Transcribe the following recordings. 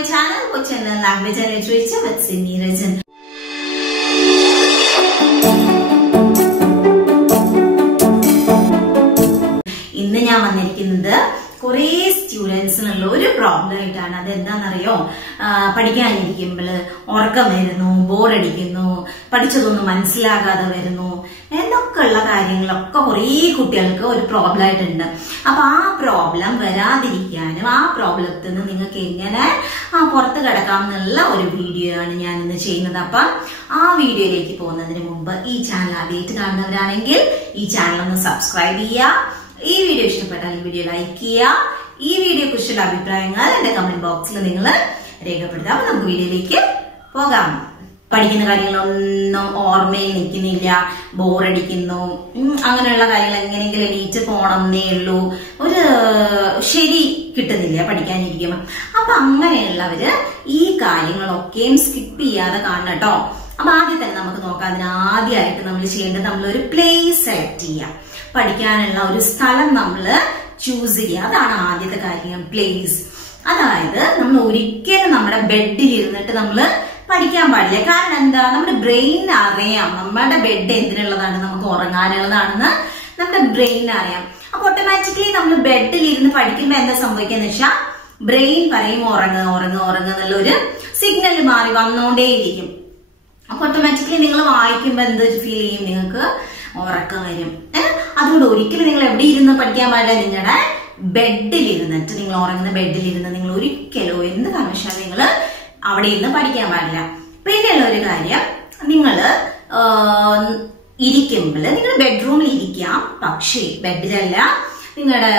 my channel, Kochana Language and Literature with Sydney Rajan. In the Yaman, Kore students and lower problem and then Nanario, Padikan Kimble, Orca Merino, Boradikino, Padichano Manslaga the Verino, and no color Lokori could tell a problem. A problem where the problem to the king and a Portugal love video and in the chain of the pa, a video like upon the remember each channel date and each channel subscribe here. This video is a video like this video is a video comment box. This video is പഠിക്കുന്ന കാര്യങ്ങളൊന്നും ഓർമ്മയിൽ നിൽക്കുന്നില്ല, ബോറടിക്കുന്നു, അങ്ങനെയുള്ള കാര്യങ്ങൾ എങ്ങനെയെങ്കിലും എണീറ്റ് പോകണമെന്നേ ഉള്ളൂ, ഒരു ശരി കിട്ടുന്നില്ല പഠിക്കാനിരിക്കുമ്പോൾ. അപ്പൊ അങ്ങനെയുള്ളവര് ഈ കാര്യങ്ങളൊക്കെയും സ്കിപ്പ് ചെയ്യാതെ കാണണം കേട്ടോ. അപ്പൊ ആദ്യം തന്നെ നമുക്ക് നോക്കാം. അതിനാദ്യമായിട്ട് നമ്മൾ ചെയ്യേണ്ടത് നമ്മളൊരു പ്ലേസ് സെലക്ട് ചെയ്യാം. പഠിക്കാനുള്ള ഒരു സ്ഥലം നമ്മൾ ചൂസ് ചെയ്യുക. അതാണ് ആദ്യത്തെ കാര്യം, പ്ലേസ്. അതായത് നമ്മൾ ഒരിക്കലും നമ്മുടെ ബെഡിൽ ഇരുന്നിട്ട് നമ്മള് പഠിക്കാൻ പാടില്ല. കാരണം എന്താ, നമ്മുടെ ബ്രെയിൻ അറിയാം നമ്മുടെ ബെഡ് എന്തിനുള്ളതാണ്, നമുക്ക് ഉറങ്ങാനുള്ളതാണെന്ന് നമ്മുടെ ബ്രെയിൻ അറിയാം. അപ്പൊ ഓട്ടോമാറ്റിക്കലി നമ്മൾ ബെഡിൽ ഇരുന്ന് പഠിക്കുമ്പോ എന്താ സംഭവിക്കാന്ന് വെച്ചാൽ ബ്രെയിൻ പറയും ഉറങ്ങുക ഉറങ്ങുക ഉറങ്ങുക എന്നുള്ളൊരു സിഗ്നൽ മാറി വന്നോണ്ടേയിരിക്കും. അപ്പൊ ഓട്ടോമാറ്റിക്കലി നിങ്ങൾ വായിക്കുമ്പോ എന്ത് ഫീൽ ചെയ്യും, നിങ്ങൾക്ക് ഉറക്കം വരും. അതുകൊണ്ട് ഒരിക്കലും നിങ്ങൾ എവിടെ ഇരുന്ന് പഠിക്കാൻ പാടില്ല, നിങ്ങളുടെ ബെഡിൽ ഇരുന്നിട്ട്, നിങ്ങൾ ഉറങ്ങുന്ന ബെഡിൽ ഇരുന്ന് നിങ്ങൾ ഒരിക്കലോ എന്ത് കാരണവശാലും നിങ്ങൾ അവിടെ ഇരുന്ന് പഠിക്കാൻ പാടില്ല. പിന്നെയുള്ള ഒരു കാര്യം, നിങ്ങള് ഇരിക്കുമ്പോൾ നിങ്ങൾ ബെഡ്റൂമിൽ ഇരിക്കാം, പക്ഷേ ബെഡിലല്ല, നിങ്ങളുടെ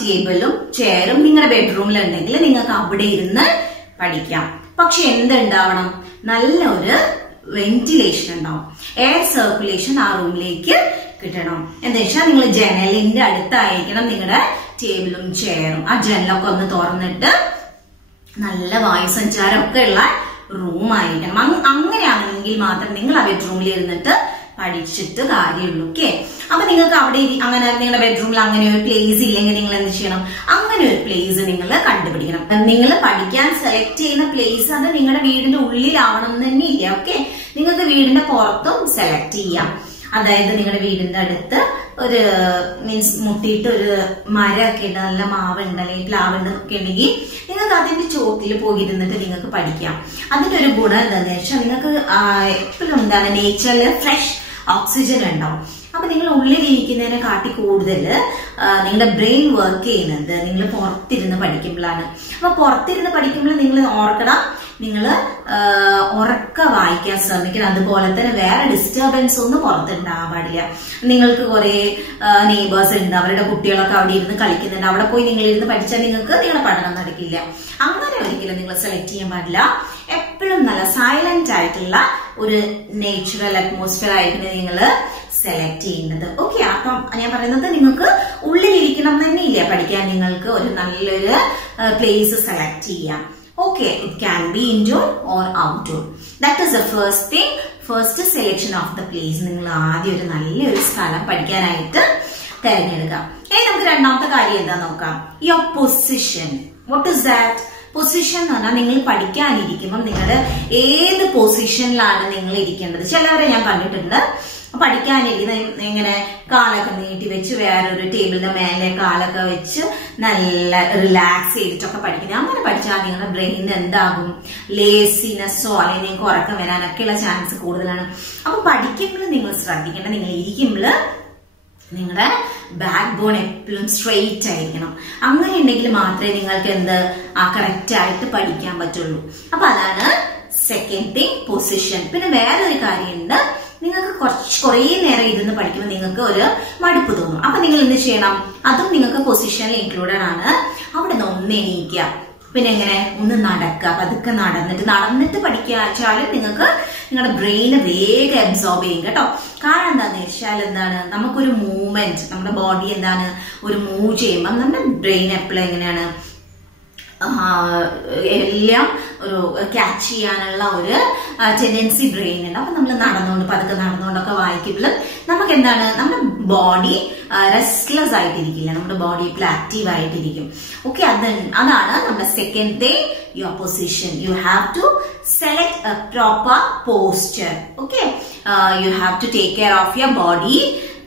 ടേബിളും ചെയറും നിങ്ങളുടെ ബെഡ്റൂമിൽ ഉണ്ടെങ്കിൽ നിങ്ങൾക്ക് അവിടെ ഇരുന്ന് പഠിക്കാം. പക്ഷെ എന്തുണ്ടാവണം, നല്ലൊരു വെന്റിലേഷൻ ഉണ്ടാവും, എയർ സർക്കുലേഷൻ ആ റൂമിലേക്ക് കിട്ടണം. എന്താ വെച്ചാൽ നിങ്ങൾ ജനലിന്റെ അടുത്തായിരിക്കണം നിങ്ങളുടെ ടേബിളും ചെയറും. ആ ജനലൊക്കെ ഒന്ന് തുറന്നിട്ട് നല്ല വായുസഞ്ചാരം ഒക്കെ ഉള്ള റൂം ആയിരിക്കണം. അങ്ങനെയാണെങ്കിൽ മാത്രം നിങ്ങൾ ആ ബെഡ്റൂമിൽ ഇരുന്നിട്ട് പഠിച്ചിട്ട് കാര്യമുള്ളൂ. ഓക്കെ, അപ്പൊ നിങ്ങൾക്ക് അവിടെ അങ്ങനെ നിങ്ങളുടെ ബെഡ്റൂമിൽ അങ്ങനെ ഒരു പ്ലേസ് ഇല്ലെങ്കിൽ നിങ്ങൾ എന്ത് ചെയ്യണം, അങ്ങനെ ഒരു പ്ലേസ് നിങ്ങൾ കണ്ടുപിടിക്കണം. നിങ്ങൾ പഠിക്കാൻ സെലക്ട് ചെയ്യുന്ന പ്ലേസ് അത് നിങ്ങളുടെ വീടിന്റെ ഉള്ളിലാവണം എന്ന് തന്നെ ഇല്ല. ഓക്കെ, നിങ്ങൾക്ക് വീടിന്റെ പുറത്തും സെലക്ട് ചെയ്യാം. അതായത് നിങ്ങളുടെ വീടിന്റെ അടുത്ത് ഒരു മീൻസ് മുട്ടിയിട്ട് ഒരു മരമൊക്കെ ഉണ്ട്, നല്ല മാവുണ്ട് അല്ലെങ്കിൽ പ്ലാവുണ്ട് ഒക്കെ ഉണ്ടെങ്കിൽ നിങ്ങൾക്ക് അതിന്റെ ചോട്ടിൽ പോയിരുന്നിട്ട് നിങ്ങൾക്ക് പഠിക്കാം. അതിന്റെ ഒരു ഗുണം എന്താണെന്ന് വെച്ചാൽ നിങ്ങൾക്ക് എപ്പോഴും എന്താണ് നേച്ചറിൽ ഫ്രഷ് ഓക്സിജൻ ഉണ്ടാവും. അപ്പൊ നിങ്ങൾ ഉള്ളിലിരിക്കുന്നതിനെ കാട്ടി കൂടുതൽ നിങ്ങളുടെ ബ്രെയിൻ വർക്ക് ചെയ്യുന്നത് നിങ്ങൾ പുറത്തിരുന്ന് പഠിക്കുമ്പോഴാണ്. അപ്പൊ പുറത്തിരുന്ന് പഠിക്കുമ്പോൾ നിങ്ങൾ ഓർക്കണം, നിങ്ങൾ ഉറക്ക വായിക്കാൻ ശ്രമിക്കണം. അതുപോലെ തന്നെ വേറെ ഡിസ്റ്റർബൻസ് ഒന്നും പുറത്തുണ്ടാകാൻ പാടില്ല. നിങ്ങൾക്ക് കുറെ നെയ്ബേഴ്സ് ഉണ്ട്, അവരുടെ കുട്ടികളൊക്കെ അവിടെ ഇരുന്ന് കളിക്കുന്നുണ്ട്, അവിടെ പോയി നിങ്ങൾ ഇരുന്ന് പഠിച്ചാൽ നിങ്ങൾക്ക് നിങ്ങളുടെ പഠനം നടക്കില്ല. അങ്ങനെ ഒരിക്കലും നിങ്ങൾ സെലക്ട് ചെയ്യാൻ പാടില്ല. എപ്പോഴും നല്ല സൈലന്റ് ആയിട്ടുള്ള ഒരു നേച്ചുറൽ അറ്റ്മോസ്ഫിയർ ആയിട്ട് നിങ്ങൾ സെലക്ട് ചെയ്യുന്നത്. ഓക്കെ, അപ്പം ഞാൻ പറയുന്നത് നിങ്ങൾക്ക് ഉള്ളിലിരിക്കണം തന്നെ ഇല്ല പഠിക്കാൻ, നിങ്ങൾക്ക് ഒരു നല്ലൊരു പ്ലേസ് സെലക്ട് ചെയ്യാം. Okay, it can be indoor or outdoor. That is the first thing. First selection of the place. നിങ്ങൾ ആദ്യം ഒരു നല്ലൊരു സ്ഥലം പഠിക്കാനായിട്ട് തിരഞ്ഞെടുക്കാം. ഇനി നമുക്ക് രണ്ടാമത്തെ കാര്യം എന്താ നോക്കാം, your position. What is that? Position എന്ന് പറഞ്ഞാൽ നിങ്ങൾ പഠിക്കാനിരിക്കുമ്പോൾ നിങ്ങളുടെ ഏത് പൊസിഷനിലാണ് നിങ്ങൾ ഇരിക്കേണ്ടത്. ചിലവരെ ഞാൻ കണ്ടിട്ടുണ്ട് പഠിക്കാനിരിക്കുന്ന ഇങ്ങനെ കാലൊക്കെ നീട്ടി വെച്ച് വേറൊരു ടേബിളിന്റെ മേലെ കാലൊക്കെ വെച്ച് നല്ല റിലാക്സ് ചെയ്തിട്ടൊക്കെ പഠിക്കുന്നത്. അങ്ങനെ പഠിച്ചാൽ നിങ്ങളുടെ ബ്രെയിൻ എന്താകും, ലേസിനെസ്സോ അല്ലെങ്കിൽ നിങ്ങൾക്ക് ഉറക്കം വരാനൊക്കെയുള്ള ചാൻസ് കൂടുതലാണ്. അപ്പൊ പഠിക്കുമ്പോൾ നിങ്ങൾ ശ്രദ്ധിക്കേണ്ട, നിങ്ങൾ ഇരിക്കുമ്പോൾ നിങ്ങളുടെ ബാക്ക് ബോൺ എപ്പോഴും സ്ട്രെയിറ്റ് ആയിരിക്കണം. അങ്ങനെ ഉണ്ടെങ്കിൽ മാത്രമേ നിങ്ങൾക്ക് എന്ത് കറക്റ്റ് ആയിട്ട് പഠിക്കാൻ പറ്റുള്ളൂ. അപ്പൊ അതാണ് സെക്കൻഡ് തിങ്, പൊസിഷൻ. പിന്നെ വേറൊരു കാര്യമുണ്ട്, നിങ്ങൾക്ക് കുറേ നേരം ഇരുന്ന് പഠിക്കുമ്പോൾ നിങ്ങൾക്ക് ഒരു മടുപ്പ് തോന്നും. അപ്പൊ നിങ്ങൾ എന്ത് ചെയ്യണം, അതും നിങ്ങൾക്ക് പൊസിഷനിൽ ഇൻക്ലൂഡഡ് ആണ്. അവിടെ നിന്ന് ഒന്ന് എണീക്കുക, പിന്നെ എങ്ങനെ ഒന്ന് നടക്കുക, പതുക്കെ നടന്നിട്ട് പഠിക്കാച്ചാലും നിങ്ങൾക്ക് നിങ്ങളുടെ ബ്രെയിന് വേഗം അബ്സോർബ് ചെയ്യും കേട്ടോ. കാരണം എന്താന്ന് വെച്ചാൽ എന്താണ്, നമുക്കൊരു മൂവ്മെന്റ്, നമ്മുടെ ബോഡി എന്താണ് ഒരു മൂവ് ചെയ്യുമ്പോൾ നമ്മുടെ ബ്രെയിൻ എപ്പോഴും എങ്ങനെയാണ് എല്ലാം ഒരു ക്യാച്ച് ചെയ്യാനുള്ള ഒരു ടെൻഡൻസി ബ്രെയിനുണ്ട്. അപ്പൊ നമ്മൾ പതുക്കെ നടന്നുകൊണ്ടൊക്കെ വായിക്കുമ്പോൾ നമുക്ക് എന്താണ്, നമ്മുടെ ബോഡി റെസ്റ്റ്ലെസ് ആയിട്ടിരിക്കില്ല, നമ്മുടെ ബോഡി ഇപ്പോൾ ആക്റ്റീവ് ആയിട്ടിരിക്കും. ഓക്കെ, അതാണ് നമ്മുടെ second your position. You have to select a proper posture. Okay, you have to take care of your body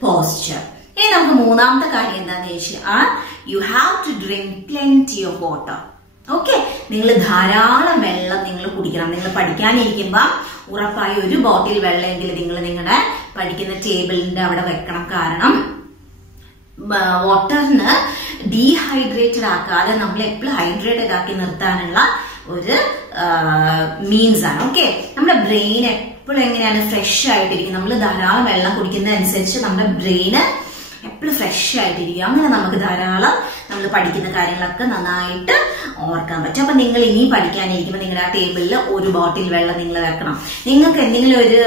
posture. ഇനി നമുക്ക് മൂന്നാമത്തെ കാര്യം എന്താണെന്ന് വെച്ചാൽ you have to drink plenty of water. Okay, നിങ്ങൾ ധാരാളം വെള്ളം നിങ്ങൾ കുടിക്കണം. നിങ്ങൾ പഠിക്കാനിരിക്കുമ്പോൾ ഉറപ്പായി ഒരു ബോട്ടിൽ വെള്ളമെങ്കിലും നിങ്ങൾ നിങ്ങളുടെ പഠിക്കുന്ന ടേബിളിന്റെ അവിടെ വെക്കണം. കാരണം വാട്ടറിന് ഡീഹൈഡ്രേറ്റഡ് ആക്കാതെ നമ്മൾ എപ്പോഴും ഹൈഡ്രേറ്റഡ് ആക്കി നിർത്താനുള്ള ഒരു മീൻസ് ആണ്. ഓക്കെ, നമ്മുടെ ബ്രെയിൻ എപ്പോഴും എങ്ങനെയാണ് ഫ്രഷ് ആയിട്ടിരിക്കും. നമ്മൾ ധാരാളം വെള്ളം കുടിക്കുന്നതനുസരിച്ച് നമ്മുടെ ബ്രെയിന് എപ്പോഴും ഫ്രഷ് ആയിട്ടിരിക്കും. അങ്ങനെ നമുക്ക് ധാരാളം നമ്മൾ പഠിക്കുന്ന കാര്യങ്ങളൊക്കെ നന്നായിട്ട് ഓർക്കാൻ പറ്റും. അപ്പൊ നിങ്ങൾ ഇനി പഠിക്കാനിരിക്കുമ്പോൾ നിങ്ങളുടെ ആ ടേബിളിൽ ഒരു ബോട്ടിൽ വെള്ളം നിങ്ങൾ വെക്കണം. നിങ്ങൾക്ക് എന്തെങ്കിലും ഒരു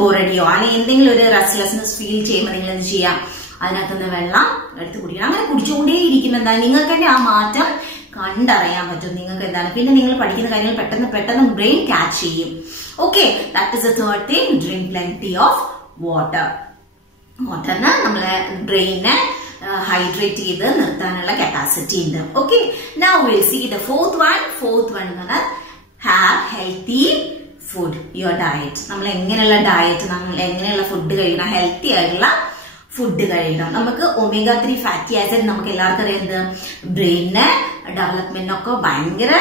ബോറടിയോ അല്ലെങ്കിൽ എന്തെങ്കിലും ഒരു റെസ്റ്റ്ലെസ്നെസ് ഫീൽ ചെയ്യുമ്പോൾ നിങ്ങൾ എന്ത് ചെയ്യാം, അതിനകത്തുനിന്ന് വെള്ളം എടുത്ത് കുടിക്കണം. അങ്ങനെ കുടിച്ചുകൊണ്ടേ ഇരിക്കുമ്പോൾ എന്താ, നിങ്ങൾക്ക് തന്നെ ആ മാറ്റം കണ്ടറിയാൻ പറ്റും. നിങ്ങൾക്ക് എന്താണ്, പിന്നെ നിങ്ങൾ പഠിക്കുന്ന കാര്യങ്ങൾ പെട്ടെന്ന് ബ്രെയിൻ ക്യാച്ച് ചെയ്യും. Okay, that is the third thing, drink plenty of water. വാട്ടറിന് നമ്മളെ ബ്രെയിനെ ഹൈഡ്രേറ്റ് ചെയ്ത് നിർത്താനുള്ള കപ്പാസിറ്റി ഉണ്ട്. Okay, now will see the fourth one എന്ന് പറഞ്ഞാൽ have healthy food. Your diet. നമ്മൾ എങ്ങനെയുള്ള ഡയറ്റ്, നമ്മൾ എങ്ങനെയുള്ള ഫുഡ് കഴിക്കണം, ഹെൽത്തി ആയിട്ടുള്ള ഫുഡ് കഴിക്കണം. നമുക്ക് omega-3 ഫാറ്റി ആസിഡ് നമുക്ക് എല്ലാവർക്കും അറിയാം ബ്രെയിനിന് ഡെവലപ്മെന്റിനൊക്കെ ഭയങ്കര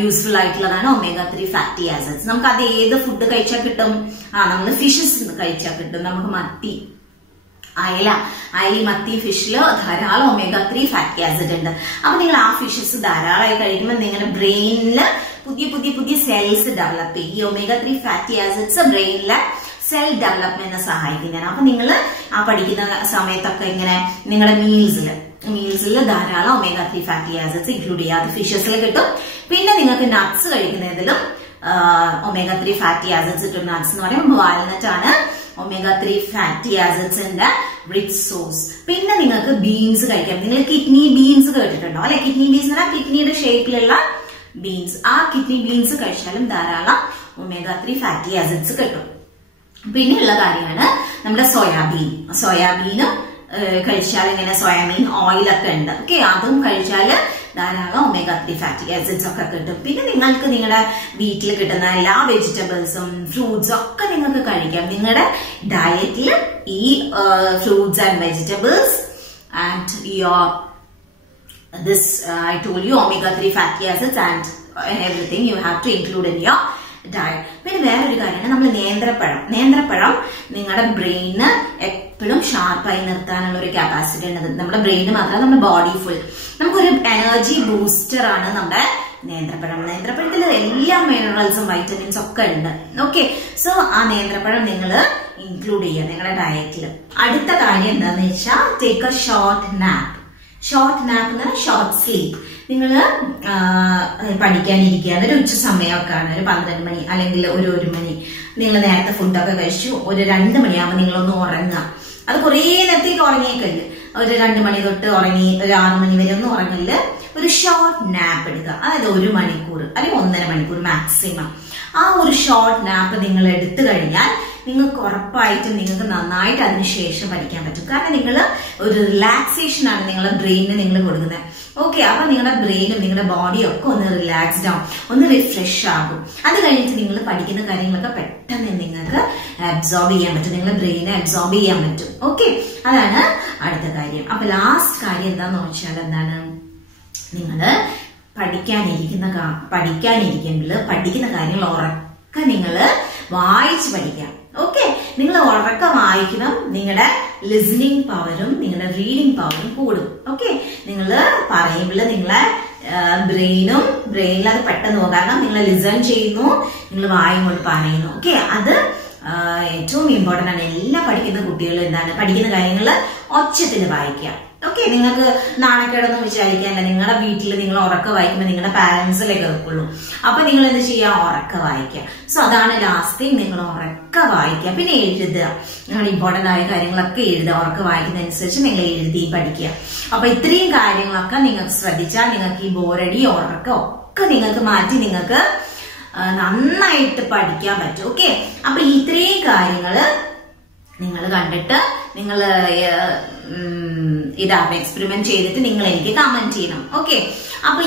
യൂസ്ഫുൾ ആയിട്ടുള്ളതാണ് omega-3 ഫാറ്റി ആസിഡ്സ്. നമുക്ക് അത് ഏത് ഫുഡ് കഴിച്ചാൽ കിട്ടും? നമ്മൾ ഫിഷസ് കഴിച്ചാൽ കിട്ടും. നമുക്ക് മത്തി, അയല, മത്തി, ഫിഷില് ധാരാളം omega-3 ഫാറ്റി ആസിഡ് ഉണ്ട്. അപ്പൊ നിങ്ങൾ ആ ഫിഷസ് ധാരാളമായി കഴിക്കുമ്പോൾ നിങ്ങളുടെ ബ്രെയിനില് പുതിയ സെൽസ് ഡെവലപ്പ് ചെയ്യും. ഈ omega-3 ഫാറ്റി ആസിഡ്സ് ബ്രെയിനിലെ സെൽ ഡെവലപ്മെന്റിനെ സഹായിക്കുന്നതാണ്. അപ്പൊ നിങ്ങൾ ആ പഠിക്കുന്ന സമയത്തൊക്കെ ഇങ്ങനെ നിങ്ങളുടെ മീൽസിൽ ധാരാളം omega-3 ഫാറ്റി ആസിഡ്സ് ഇൻക്ലൂഡ് ചെയ്യുക. അത് ഫിഷസിൽ കിട്ടും. പിന്നെ നിങ്ങൾക്ക് നട്ട്സ് കഴിക്കുന്നതിലും omega-3 ഫാറ്റി ആസിഡ്സ് കിട്ടും. നട്ട്സ് എന്ന് പറയുമ്പോൾ വാൽനട്ട് ആണ് omega-3 ഫാറ്റി ആസിഡ്സിന്റെ റിച്ച് സോഴ്സ്. പിന്നെ നിങ്ങൾക്ക് ബീൻസ് കഴിക്കാം. നിങ്ങൾ കിഡ്നി ബീൻസ് കേട്ടിട്ടുണ്ടോ അല്ലെ? കിഡ്നി ബീൻസ് എന്ന് പറഞ്ഞാൽ കിഡ്നിയുടെ ഷേപ്പിലുള്ള ബീൻസ്. ആ കിഡ്നി ബീൻസ് കഴിച്ചാലും ധാരാളം omega-3 ഫാറ്റി ആസിഡ്സ് കിട്ടും. പിന്നെയുള്ള കാര്യമാണ് നമ്മുടെ സോയാബീനും കഴിച്ചാൽ ഇങ്ങനെ സോയാബീൻ ഓയിലൊക്കെ ഉണ്ട്. ഓക്കെ, അതും കഴിച്ചാൽ ധാരാളം omega-3 ഫാറ്റി ആസിഡ്സ് ഒക്കെ കിട്ടും. പിന്നെ നിങ്ങൾക്ക് നിങ്ങളുടെ വീട്ടിൽ കിട്ടുന്ന എല്ലാ വെജിറ്റബിൾസും ഫ്രൂട്ട്സും ഒക്കെ നിങ്ങൾക്ക് കഴിക്കാം. നിങ്ങളുടെ ഡയറ്റിൽ ഈ fruits and vegetables and I told you omega-3 fatty acids and everything you have to include in your diet. പിന്നെ വേറൊരു കാര്യമാണ് നമ്മൾ നേന്ത്രപ്പഴം നിങ്ങളുടെ ബ്രെയിന് എപ്പോഴും ഷാർപ്പായി നിർത്താനുള്ള ഒരു കപ്പാസിറ്റി ഉണ്ട്. നമ്മുടെ ബ്രെയിന് മാത്രമല്ല നമ്മുടെ ബോഡി ഫുൾ. നമുക്കൊരു എനർജി ബൂസ്റ്റർ ആണ് നമ്മുടെ നേന്ത്രപ്പഴത്തിൽ എല്ലാ മിനറൽസും വൈറ്റമിൻസും ഒക്കെ ഉണ്ട്. ഓക്കെ, സോ ആ നേന്ത്രപ്പഴം നിങ്ങൾ ഇൻക്ലൂഡ് ചെയ്യുക നിങ്ങളുടെ ഡയറ്റിൽ. അടുത്ത കാര്യം എന്താന്ന് വെച്ചാൽ ടേക്ക് എ ഷോർട്ട് നാപ്പ് എന്ന് പറഞ്ഞാൽ ഷോർട്ട് സ്ലീപ്പ്. നിങ്ങൾ പഠിക്കാനിരിക്കുകയാണ്, ഒരു ഉച്ച സമയമൊക്കെ ആണ്, ഒരു 12 മണി അല്ലെങ്കിൽ ഒരു 1 മണി. നിങ്ങൾ നേരത്തെ ഫുഡൊക്കെ കഴിച്ചു, ഒരു 2 മണിയാകുമ്പോൾ നിങ്ങളൊന്ന് ഉറങ്ങുക. അത് കുറേ നേരത്തേക്ക് ഉറങ്ങിയേക്കല്ല, ഒരു 2 മണി തൊട്ട് ഉറങ്ങി ഒരു 6 മണി വരെ ഒന്നും ഉറങ്ങില്ല. ഒരു ഷോർട്ട് നാപ്പ് എടുക്കുക. അതായത് 1 മണിക്കൂർ അല്ലെങ്കിൽ 1.5 മണിക്കൂർ മാക്സിമം. ആ ഒരു ഷോർട്ട് നാപ്പ് നിങ്ങൾ എടുത്തു കഴിഞ്ഞാൽ നിങ്ങൾക്ക് ഉറപ്പായിട്ടും നിങ്ങൾക്ക് നന്നായിട്ട് അതിനുശേഷം പഠിക്കാൻ പറ്റും. കാരണം നിങ്ങൾ ഒരു റിലാക്സേഷൻ ആണ് നിങ്ങളുടെ ബ്രെയിനിന് നിങ്ങൾ കൊടുക്കുന്നത്. ഓക്കെ, അപ്പൊ നിങ്ങളുടെ ബ്രെയിനും നിങ്ങളുടെ ബോഡിയും ഒക്കെ ഒന്ന് റിലാക്സ്ഡ് ആവും, ഒന്ന് റിഫ്രഷ് ആകും. അത് കഴിഞ്ഞിട്ട് നിങ്ങൾ പഠിക്കുന്ന കാര്യങ്ങളൊക്കെ പെട്ടെന്ന് നിങ്ങൾക്ക് അബ്സോർബ് ചെയ്യാൻ പറ്റും, നിങ്ങളുടെ ബ്രെയിനെ അബ്സോർബ് ചെയ്യാൻ പറ്റും. ഓക്കെ, അതാണ് അടുത്ത കാര്യം. അപ്പൊ ലാസ്റ്റ് കാര്യം എന്താന്ന് വെച്ചാൽ എന്താണ്, നിങ്ങള് പഠിക്കാനിരിക്കുമ്പോൾ പഠിക്കുന്ന കാര്യങ്ങൾ ഉറക്കെ നിങ്ങള് വായിച്ച് പഠിക്കാം. ഓക്കെ, നിങ്ങൾ ഉറക്കെ വായിക്കണം. നിങ്ങളുടെ ലിസണിങ് പവറും നിങ്ങളുടെ റീഡിംഗ് പവറും കൂടും. ഓക്കെ, നിങ്ങൾ പറയുമ്പോൾ നിങ്ങളെ ബ്രെയിനിൽ അത് പെട്ടെന്ന് പോകും. കാരണം നിങ്ങൾ ലിസൺ ചെയ്യുന്നു, നിങ്ങൾ വായും കൊണ്ട് പറയുന്നു. ഓക്കെ, അത് ഏറ്റവും ഇമ്പോർട്ടന്റ് ആണ്. എല്ലാ പഠിക്കുന്ന കുട്ടികളും എന്താണ് പഠിക്കുന്ന കാര്യങ്ങൾ ഒച്ചത്തിൽ വായിക്കുക. ഓക്കെ, നിങ്ങൾക്ക് നാണക്കേടൊന്നും വിചാരിക്കാനില്ല. നിങ്ങളുടെ വീട്ടിൽ നിങ്ങൾ ഉറക്ക വായിക്കുമ്പോൾ നിങ്ങളുടെ പാരന്റ്സിലേ കേൾക്കുള്ളൂ. അപ്പൊ നിങ്ങൾ എന്ത് ചെയ്യുക? ഉറക്ക വായിക്കുക. സോ അതാണ് ലാസ്റ്റ് തിങ്, നിങ്ങൾ ഉറക്ക വായിക്കുക. പിന്നെ എഴുതുക, നിങ്ങൾ ഇമ്പോർട്ടന്റ് ആയ കാര്യങ്ങളൊക്കെ എഴുതുക. ഉറക്ക വായിക്കുന്നതനുസരിച്ച് നിങ്ങൾ എഴുതി പഠിക്കുക. അപ്പൊ ഇത്രയും കാര്യങ്ങളൊക്കെ നിങ്ങൾക്ക് ശ്രദ്ധിച്ചാൽ നിങ്ങൾക്ക് ഈ ബോറടി ഉറക്കം ഒക്കെ നിങ്ങൾക്ക് മാറ്റി നിങ്ങൾക്ക് നന്നായിട്ട് പഠിക്കാൻ പറ്റും. ഓക്കെ, അപ്പൊ ഇത്രയും കാര്യങ്ങള് നിങ്ങൾ കണ്ടിട്ട് നിങ്ങൾ ഇതാണ് എക്സ്പെരിമെന്റ് ചെയ്തിട്ട് നിങ്ങൾ എനിക്ക് കമന്റ് ചെയ്യണം. ഓക്കെ, അപ്പൊ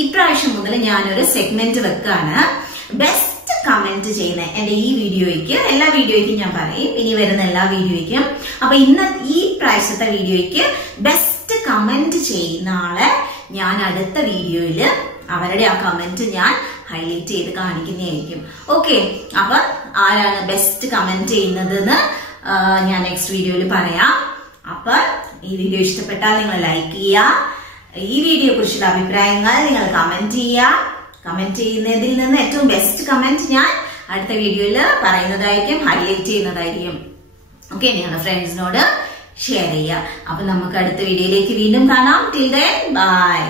ഈ പ്രാവശ്യം മുതൽ ഞാനൊരു സെഗ്മെന്റ് വെക്കാണ്. ബെസ്റ്റ് കമന്റ് ചെയ്യുന്ന എന്റെ ഈ വീഡിയോയ്ക്ക്, എല്ലാ വീഡിയോയ്ക്കും ഞാൻ പറയും, ഇനി വരുന്ന എല്ലാ വീഡിയോയ്ക്കും. അപ്പൊ ഈ പ്രാവശ്യത്തെ വീഡിയോയ്ക്ക് ബെസ്റ്റ് കമന്റ് ചെയ്യുന്ന ആളെ ഞാൻ അടുത്ത വീഡിയോയില് അവരുടെ ആ കമന്റ് ഞാൻ ഹൈലൈറ്റ് ചെയ്ത് കാണിക്കുന്നതായിരിക്കും. ഓക്കെ, അപ്പൊ ആരാണ് ബെസ്റ്റ് കമന്റ് ചെയ്യുന്നതെന്ന് ഞാൻ നെക്സ്റ്റ് വീഡിയോയിൽ പറയാം. അപ്പൊ ഈ വീഡിയോ ഇഷ്ടപ്പെട്ടാൽ നിങ്ങൾ ലൈക്ക് ചെയ്യുക. ഈ വീഡിയോയെ കുറിച്ചുള്ള അഭിപ്രായങ്ങൾ നിങ്ങൾ കമന്റ് ചെയ്യുക. കമന്റ് ചെയ്യുന്നതിൽ നിന്ന് ഏറ്റവും ബെസ്റ്റ് കമന്റ് ഞാൻ അടുത്ത വീഡിയോയിൽ പറയുന്നതായിരിക്കും, ഹൈലൈറ്റ് ചെയ്യുന്നതായിരിക്കും. ഓക്കെ, നിങ്ങളുടെ ഫ്രണ്ട്സിനോട് ഷെയർ ചെയ്യുക. അപ്പൊ നമുക്ക് അടുത്ത വീഡിയോയിലേക്ക് വീണ്ടും കാണാം. Till then bye.